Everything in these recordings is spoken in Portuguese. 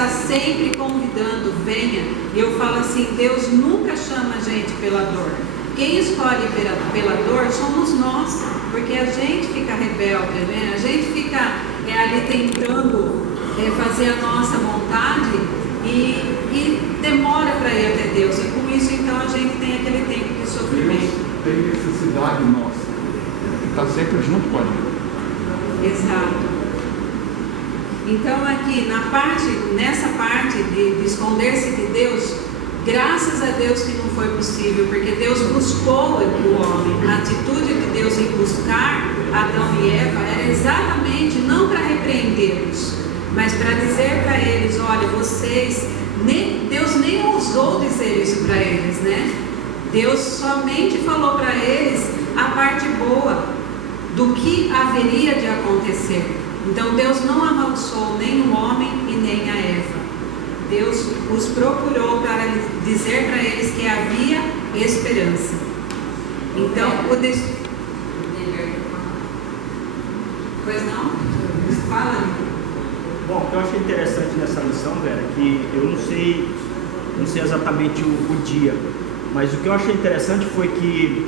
está sempre convidando, venha. E eu falo assim, Deus nunca chama a gente pela dor. Quem escolhe pela dor somos nós, porque a gente fica rebelde, né? A gente fica ali tentando fazer a nossa vontade e demora para ir até Deus. E com isso, então, a gente tem aquele tempo de sofrimento. Deus tem necessidade nossa, que está sempre junto com a gente. Exato. Então aqui, nessa parte de esconder-se de Deus, graças a Deus que não foi possível, porque Deus buscou o homem. A atitude de Deus em buscar Adão e Eva era exatamente não para repreendê-los, mas para dizer para eles, olha, Deus nem ousou dizer isso para eles, né? Deus somente falou para eles a parte boa do que haveria de acontecer. Então Deus não amaldiçoou nem o homem e nem a Eva. Deus os procurou para dizer para eles que havia esperança. Então, Pois não? Fala. Bom, o que eu achei interessante nessa lição, Vera, que eu não sei exatamente o dia, mas o que eu achei interessante foi que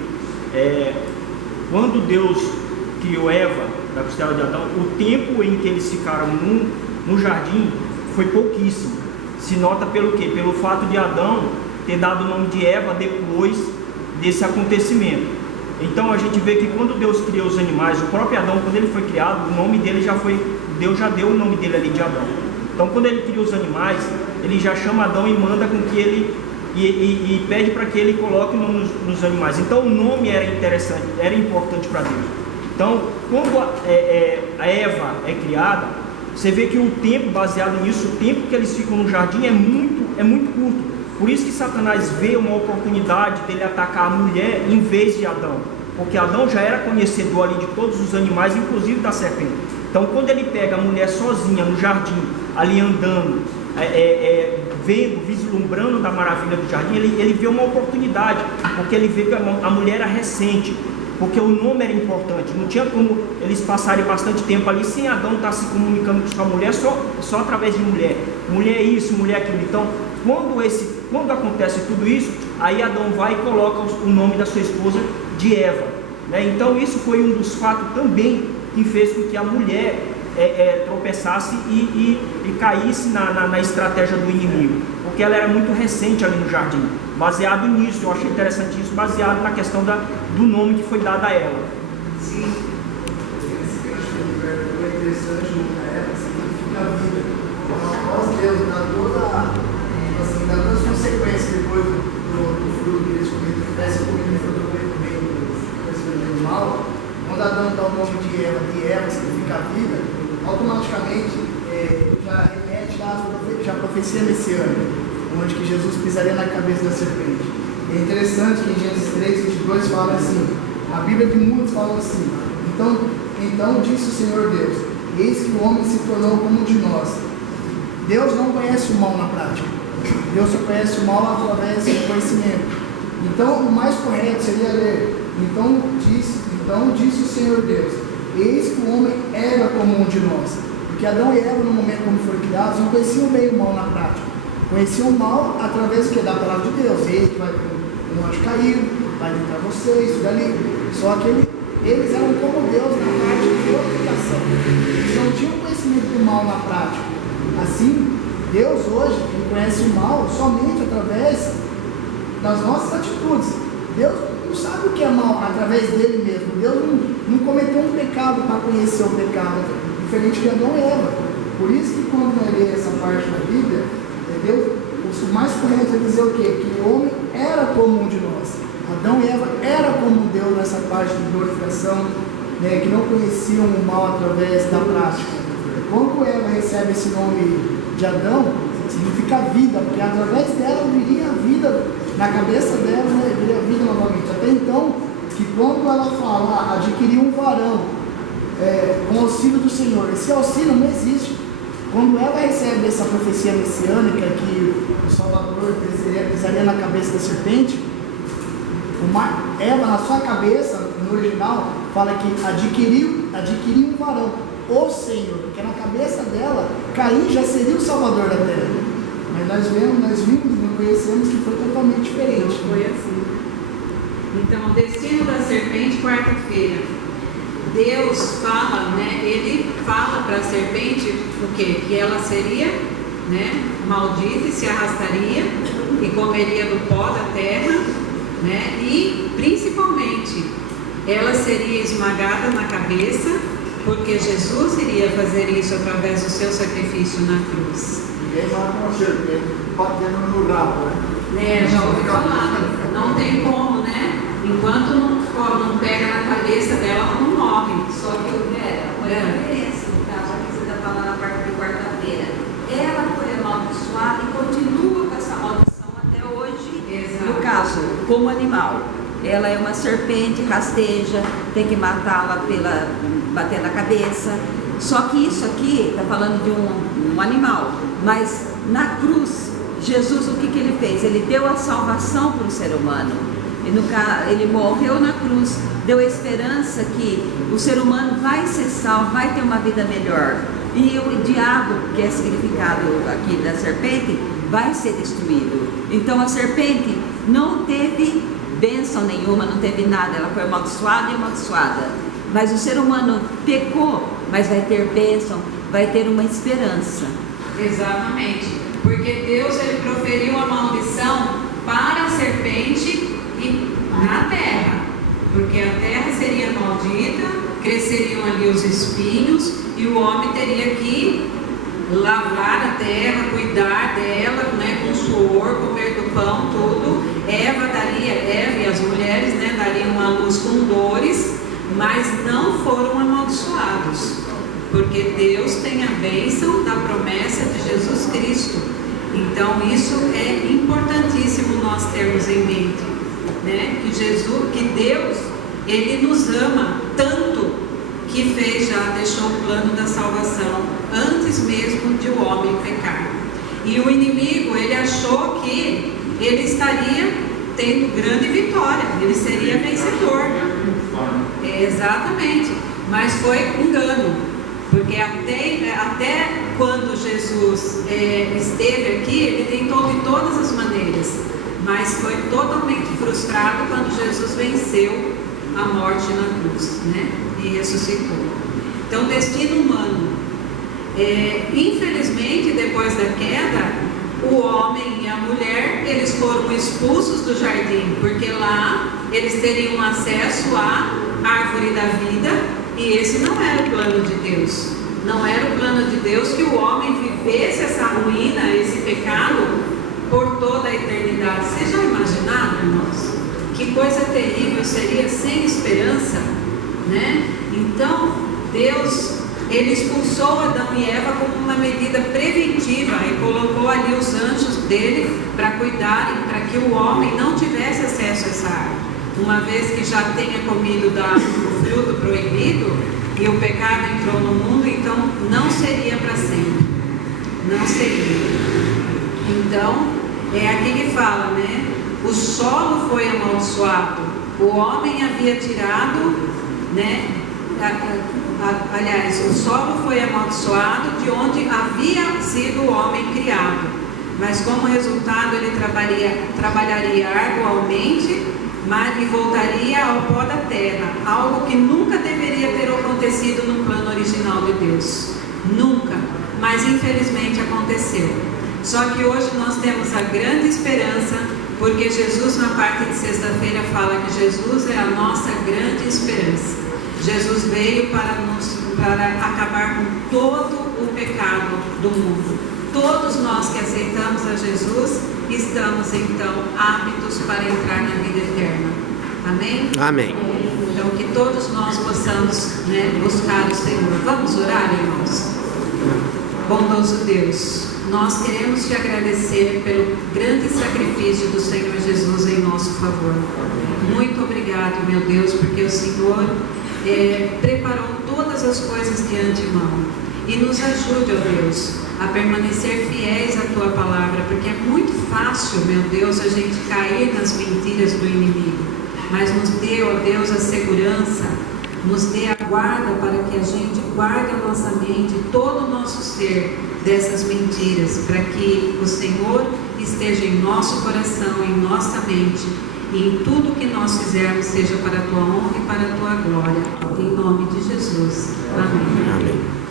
quando Deus criou Eva da costela de Adão, o tempo em que eles ficaram no jardim foi pouquíssimo. Se nota pelo quê? Pelo fato de Adão ter dado o nome de Eva depois desse acontecimento. Então a gente vê que quando Deus criou os animais, o próprio Adão, quando ele foi criado, o nome dele Deus já deu o nome dele ali de Adão. Então quando ele cria os animais, ele já chama Adão e manda com que ele e pede para que ele coloque o nome nos animais. Então o nome era interessante, era importante para Deus. Então quando a Eva é criada, você vê que o tempo, baseado nisso, o tempo que eles ficam no jardim é muito curto. Por isso que Satanás vê uma oportunidade dele atacar a mulher em vez de Adão, porque Adão já era conhecedor ali de todos os animais, inclusive da serpente. Então quando ele pega a mulher sozinha no jardim, ali andando, vendo, vislumbrando da maravilha do jardim, ele vê uma oportunidade, porque ele vê que a mulher era recente, porque o nome era importante. Não tinha como eles passarem bastante tempo ali sem Adão estar se comunicando com sua mulher só através de mulher. Mulher isso, mulher aquilo. Então, quando acontece tudo isso, aí Adão vai e coloca o nome da sua esposa de Eva, né? Então isso foi um dos fatos também que fez com que a mulher tropeçasse e caísse na estratégia do inimigo, porque ela era muito recente ali no jardim. Baseado nisso, eu achei interessante isso, baseado na questão do nome que foi dado a ela. Sim. É interessante na época, significa a vida. Após Deus dá todas as consequências depois do fruto que eles comeram, tivesse comido o fruto do bem, do mal. Quando Adão dá o nome de Eva significa a vida, automaticamente já remete à profecia messiânica, onde que Jesus pisaria na cabeça da serpente. É interessante que em Gênesis 3:22 fala assim, a Bíblia de muitos fala assim, então disse o Senhor Deus, eis que o homem se tornou como um de nós. Deus não conhece o mal na prática, Deus só conhece o mal através do conhecimento. Então o mais correto seria ler, então disse o Senhor Deus, eis que o homem era como um de nós. Porque Adão e Eva, no momento como foram criados, não conheciam bem o mal na prática. Conheciam o mal através da palavra de Deus. Eis que vai um anjo caído, vai tentar vocês, tudo ali. Só que eles eram como Deus na parte de purificação. Eles não tinham conhecimento do mal na prática. Assim, Deus hoje, ele conhece o mal somente através das nossas atitudes. Deus não sabe o que é mal através dele mesmo. Deus não cometeu um pecado para conhecer o pecado, diferente de Adão e Eva. Por isso que quando nós lemos essa parte da Bíblia, Deus, o mais correto é dizer o quê? Que o homem era como um de nós. Adão e Eva era como Deus nessa parte de glorificação, né, que não conheciam o mal através da prática. Quando Eva recebe esse nome de Adão, significa vida, porque através dela viria a vida, na cabeça dela, né, viria a vida novamente. Até então, que quando ela fala, adquirir um varão com o auxílio do Senhor, esse auxílio não existe. Quando ela recebe essa profecia messiânica que o Salvador pisaria na cabeça da serpente, Eva na sua cabeça, no original, fala que adquiriu um varão, o Senhor, porque na cabeça dela, Caim já seria o Salvador da terra. nós conhecemos que foi totalmente diferente. Não foi assim. Então, o destino da serpente, quarta-feira. Deus fala, né? Ele fala para a serpente o quê? Que ela seria, né, maldita e se arrastaria e comeria do pó da terra, né? E principalmente ela seria esmagada na cabeça, porque Jesus iria fazer isso através do seu sacrifício na cruz. Ninguém mata uma serpente batendo no rabo, né? Já ouvi falar, não tem como, né? Enquanto não pega na cabeça dela, ela não morre. Só que, Vera, a diferença, no caso aqui você está falando na parte de quarta-feira, ela foi amaldiçoada e continua com essa maldição até hoje. Exato. No caso, como animal. Ela é uma serpente, rasteja, tem que matá-la bater na cabeça. Só que isso aqui está falando de um animal, mas na cruz, Jesus, o que ele fez? Ele deu a salvação para o ser humano. Ele morreu na cruz, deu a esperança que o ser humano vai ser salvo, vai ter uma vida melhor. E o diabo, que é significado aqui da serpente, vai ser destruído. Então a serpente não teve bênção nenhuma, não teve nada, ela foi amaldiçoada e amaldiçoada. Mas o ser humano pecou, mas vai ter bênção, vai ter uma esperança. Exatamente, porque Deus ele proferiu a maldição para a serpente e na terra, porque a terra seria maldita, cresceriam ali os espinhos e o homem teria que lavrar a terra, cuidar dela, né, com suor, comer do pão, tudo. Eva e as mulheres, né, dariam à luz com dores, mas não foram amaldiçoados, porque Deus tem a bênção da promessa de Jesus Cristo. Então isso é importantíssimo nós termos em mente, né? Que Deus, Ele nos ama tanto que deixou o plano da salvação antes mesmo de o homem pecar. E o inimigo, ele achou que ele estaria tendo grande vitória, ele seria vencedor. Exatamente, mas foi engano, porque até quando Jesus esteve aqui, ele tentou de todas as maneiras, mas foi totalmente frustrado quando Jesus venceu a morte na cruz, né? E ressuscitou. Então, destino humano. Infelizmente, depois da queda, o homem e a mulher, eles foram expulsos do jardim, porque lá eles teriam acesso à árvore da vida, e esse não era o plano de Deus. Não era o plano de Deus que o homem vivesse essa ruína, esse pecado, por toda a eternidade. Vocês já imaginaram, irmãos? Que coisa terrível seria sem esperança, né? Então, Deus, Ele expulsou Adão e Eva como uma medida preventiva e colocou ali os anjos dele para cuidarem, para que o homem não tivesse acesso a essa árvore. Uma vez que já tenha comido do fruto proibido e o pecado entrou no mundo, então não seria para sempre. Não seria. Então, é aqui que fala, né? O solo foi amaldiçoado. O homem havia tirado, né? Aliás, o solo foi amaldiçoado de onde havia sido o homem criado. Mas como resultado ele trabalharia arduamente, mas e voltaria ao pó da terra, algo que nunca deveria ter acontecido no plano original de Deus. Nunca, mas infelizmente aconteceu. Só que hoje nós temos a grande esperança, porque Jesus na parte de sexta-feira fala que Jesus é a nossa grande esperança. Jesus veio para acabar com todo o pecado do mundo. Todos nós que aceitamos a Jesus estamos então aptos para entrar na vida eterna. Amém? Amém. Então que todos nós possamos, né, buscar o Senhor. Vamos orar, irmãos? Bondoso Deus, nós queremos te agradecer pelo grande sacrifício do Senhor Jesus em nosso favor. Muito obrigado, meu Deus, porque o Senhor preparou todas as coisas de antemão. E nos ajude, ó Deus, a permanecer fiéis à Tua palavra, porque é muito fácil, meu Deus, a gente cair nas mentiras do inimigo. Mas nos dê, ó Deus, a segurança, nos dê a guarda para que a gente guarde a nossa mente, todo o nosso ser, dessas mentiras, para que o Senhor esteja em nosso coração, em nossa mente, e em tudo que nós fizermos seja para a tua honra e para a tua glória. Em nome de Jesus. Amém. Amém.